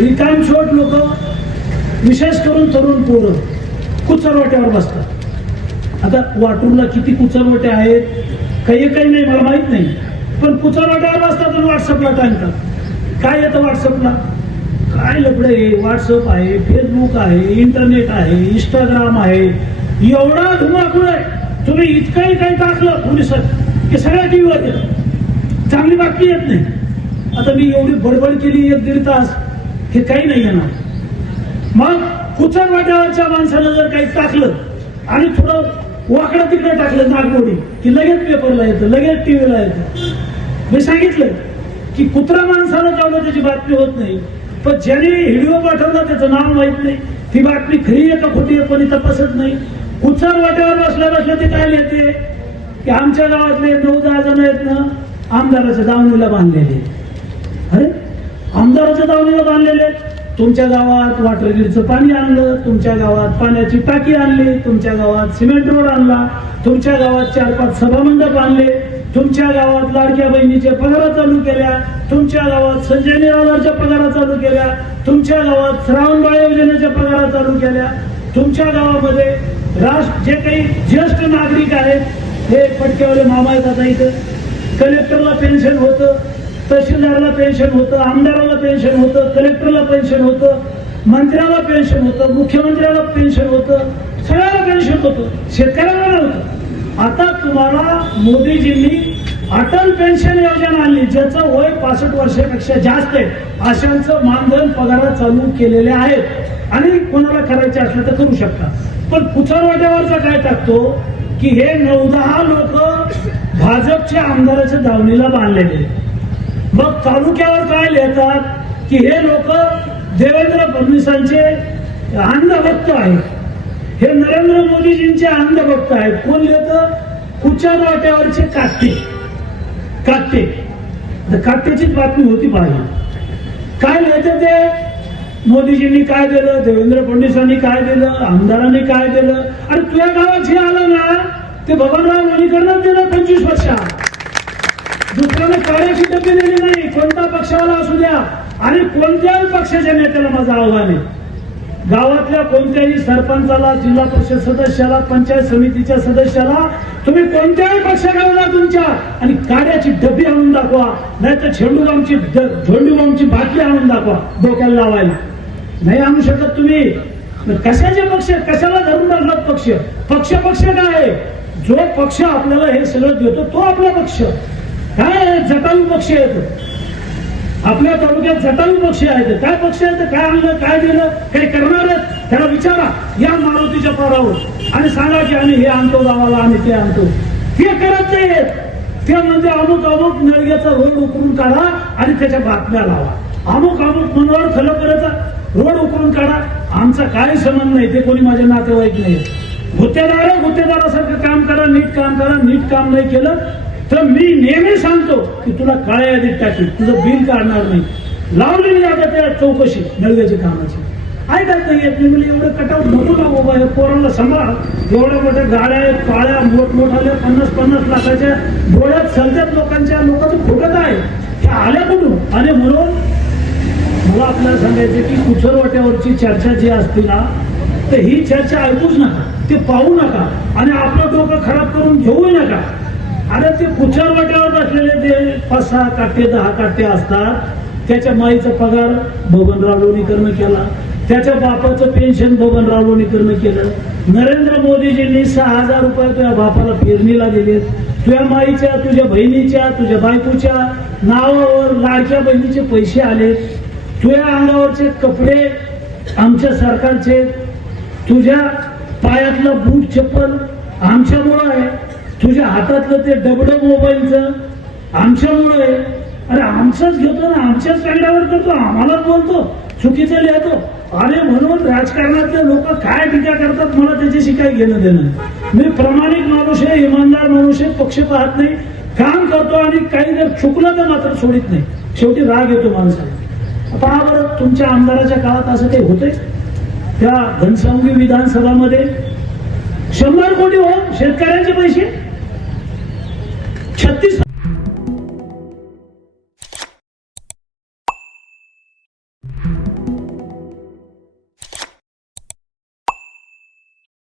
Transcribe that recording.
रिकामछोट लोक विशेष करून तरुण पोरं कुचरवट्यावर बसतात. आता वाटूरला किती कुचरवटे आहेत काही काही नाही मला माहीत नाही. पण कुचरवट्यावर बसतात आणि व्हॉट्सअपला टाकतात. काय येतं व्हॉट्सअपला? काय लपडं आहे व्हॉट्सअप आहे फेसबुक आहे इंटरनेट आहे इंस्टाग्राम आहे. एवढा धुमाकूळ आहे. तुम्ही इतकंही काही टाकलं पोलिसात की सगळ्या टीव्हीवर येतं. चांगली बातमी येत नाही. आता मी एवढी बडबड केली एक दीड तास. हे काही नाही येणार. मग कुचर वाट्यावरच्या माणसानं जर काही टाकलं आणि थोडं वाकडं तिकडे टाकलं नागमोडी की लगेच पेपरला येतं लगेच टीव्हीला येतं. मी सांगितलं की कुत्रा माणसाला चावलं त्याची बातमी होत नाही पण ज्याने व्हिडिओ पाठवला त्याचं नाव माहीत नाही. ती बातमी खरी आहे का खोटी आहे कोणी तपासत नाही. कुचर वाट्यावर बसल्या बसल्या ते काय लिहिते? की आमच्या गावातले नऊ दहा जण आहेत ना आमदाराच्या दावणीला बांधलेले. अरे आमदाराच्या दावणीला बांधलेले तुमच्या गावात वॉटर ग्रीडचं पाणी आणलं तुमच्या गावात पाण्याची टाकी आणली तुमच्या गावात सिमेंट रोड आणला तुमच्या गावात चार पाच सभामंडप आणले तुमच्या गावात लाडक्या बहिणीच्या पगारा चालू केल्या तुमच्या गावात संजय निराधारच्या पगारा चालू केल्या तुमच्या गावात श्रावणबाळ योजनेच्या पगारा चालू केल्या तुमच्या गावामध्ये राष्ट्र जे काही ज्येष्ठ नागरिक आहेत हे पटकेवाले मामा येतात इथं. कलेक्टरला पेन्शन होतं. तहसीलदारला पेन्शन होतं आमदाराला पेन्शन होतं कलेक्टरला पेन्शन होतं मंत्र्याला पेन्शन होतं मुख्यमंत्र्याला पेन्शन होतं सगळ्याला पेन्शन होतं शेतकऱ्याला नव्हतं आता तुम्हाला मोदीजींनी अटल पेन्शन योजना आणली ज्याचं वय पासष्ट वर्षापेक्षा जास्त आहे. अशांचं मानधन पगार चालू केलेले आहेत. आणि कोणाला करायचे असलं तर करू शकता. पण कुचरवाट्यावरचा काय टाकतो? की हे नऊ दहा लोक भाजपच्या आमदाराच्या दावणीला बांधलेले आहेत. मग तालुक्यावर काय लिहितात की हे लोक देवेंद्र फडणवीसांचे अंधभक्त आहेत. हे नरेंद्र मोदीजींचे अंधभक्त आहेत. कोण लिहित? कुचार वाट्यावरचे काटे काटे तर काट्याचीच बातमी होती पाहिजे. काय लिहितं ते? मोदीजींनी काय दिलं? देवेंद्र फडणवीसांनी काय दिलं? आमदारांनी काय दिलं? आणि तुझ्या गावात जे आलं ना ते बबनराव वणीकरनं दिलं पंचवीस वर्षात. दुसऱ्याने काळ्याची डबी दिली नाही. कोणता पक्षाला असू द्या. आणि कोणत्याही पक्षाच्या नेत्याला माझं आव्हान आहे. गावातल्या कोणत्याही सरपंचाला जिल्हा परिषद सदस्याला पंचायत समितीच्या सदस्याला तुम्ही कोणत्याही पक्षाकडला तुमच्या. आणि काड्याची डबी आणून दाखवा. नाही तर झेंडूबामची झेंडूबामची बाटली आणून दाखवा. डोक्याला लावायला. नाही आणू शकत तुम्ही. कशाचे पक्ष? कशाला धरून टाकलात पक्ष? पक्ष पक्ष काय जो पक्ष आपल्याला हे सगळं देतो तो आपला पक्ष. काय आहे? पक्ष आहेत. आपल्या तालुक्यात जटायू पक्ष आहेत. काय पक्ष आहेत? काय आणलं? काय दिलं? काही करणार आहेत? त्याला विचारा. या मारुतीच्या पोरावर. आणि सांगा की आम्ही हे आणतो गावाला आम्ही ते आणतो. हे करत नाहीत ते म्हणजे अमुक अमुक नळग्याचा रोड उकरून काढा आणि त्याच्या बातम्या लावा. अमुक अमुक मनोहर खलपऱ्याचा रोड उकरून काढा. आमचा काही संबंध नाही. ते कोणी माझे नातेवाईक नाही गुत्तेदार गुत्तेदारासारखं काम करा नीट काम करा. नीट काम नाही केलं तर मी नेहमी सांगतो की तुला काळ्या यादीत टाकी तुझं बिल काढणार नाही. लावलेली आता त्या चौकशी नळव्याची कामाची. ऐकत नाही येत म्हणजे एवढं कटाव नको ना बाबा? हे पोरांना सांभाळ. एवढ्या मोठ्या गाड्या आहेत पाळ्या मोठमोठाल्या पन्नास पन्नास लाखाच्या डोळ्यात सलत्यात लोकांच्या लोकांचं फुटत आहे त्या आल्या कुठून? आणि म्हणून? मला आपल्याला सांगायचं की कुचरवाट्यावरची चर्चा जी असते ना तर ही चर्चा ऐकूच नका. ते पाहू नका. आणि आपलं डोकं खराब करून घेऊ नका. अरे ते कुचरवाट्यावर बसलेले ते पाच सहा काटे दहा काटे असतात त्याच्या माईचा पगार बबनराव लोणीकरनं केला. त्याच्या बापाचं पेन्शन बबनराव लोणीकरनं केलं. नरेंद्र मोदीजींनी सहा हजार रुपये तुझ्या बापाला पेरणीला दिलेत. तुझ्या माईच्या तुझ्या बहिणीच्या तुझ्या बायकोच्या नावावर लाडक्या बहिणीचे पैसे आलेत. तुझ्या अंगावरचे कपडे आमच्या सरकारचे. तुझ्या पायातलं बूट चप्पल आमच्यामुळं आहे. तुझ्या हातातलं ते डबडं मोबाईलचं आमच्यामुळे. अरे आमचंच घेतो ना आमच्याच कागदावर करतो आम्हालाच बोलतो चुकीचं लिहितो. अरे म्हणून राजकारणातले लोक काय टीका करतात मला त्याच्याशी काही घेणं देणं मी प्रामाणिक माणूस आहे इमानदार माणूस आहे पक्ष पाहत नाही. काम करतो आणि काही जर चुकलं तर मात्र सोडित नाही. शेवटी राग येतो माणसाला. पहा बरं तुमच्या आमदाराच्या काळात असं काही होते त्या घनसावंगी विधानसभामध्ये शंभर कोटी हो शेतकऱ्यांचे पैसे